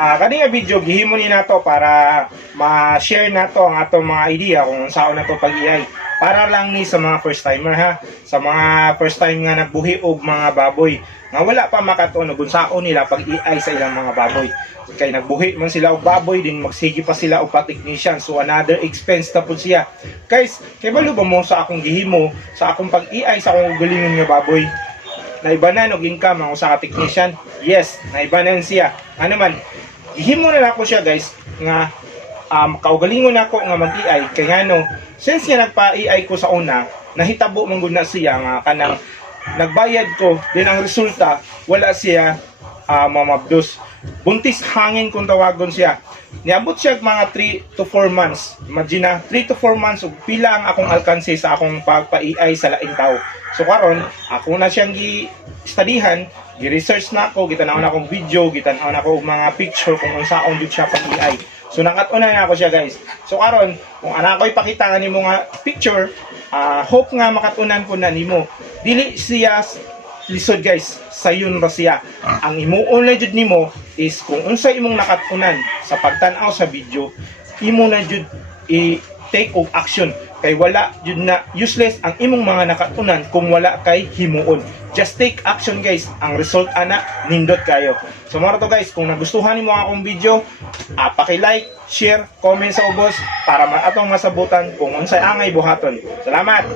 Kani nga video gihimo ni nato para ma-share nato ang atong mga idea kung saan nato pag-iay. Para lang ni sa mga first timer ha, sa mga first time nga nagbuhi og mga baboy nga wala pa makatuon kung saan nila pag-iay sa ilang mga baboy. Kay nagbuhi man sila og baboy din magsigi pa sila og pa-technician, so another expense na pud siya. Guys, kay balo ba mo sa akong gihimo sa akong pag-iay sa akong galingon nga baboy? Naibanan og income ang usa ka technician? Yes, naibanan siya. Ano man, gihimo na ako siya guys nga kaugalingon ako nga mag-EI kay ngano since nga nagpa-EI ko sa una nahitabo man gud na siya nga kanang nagbayad ko din ang resulta wala siya mamabdos. Buntis hangin kung tawagon siya. Niabot siya mga 3 to 4 months. Imagine na 3 to 4 months ug pila ang akong alkanse sa akong pagpa-EI sa laing tao. So karon ako na siyang gi-studyhan, gi-research na ako, gitanaw na akong video, gitanaw na ako mga picture kung unsaon jud siya pag-EI. So nakatuna na ako siya guys. So karon kung ana ko ipakita nimo nga picture, hope nga makatunan ko na nimo. Dili siya lisod guys, sayon ra siya. Ang imuon na jud nimo is kung unsa imong nakatunan sa pagtan-aw sa video, imo na jud i-take og action. Kay wala jud na useless ang imong mga nakatunan kung wala kay himuon. Just take action guys. Ang result ana nindot kayo. So maro to guys, kung nagustuhan nimo ang akong video, paki-like, share, comment sa ubos para atong masabutan kung unsay angay buhaton. Salamat.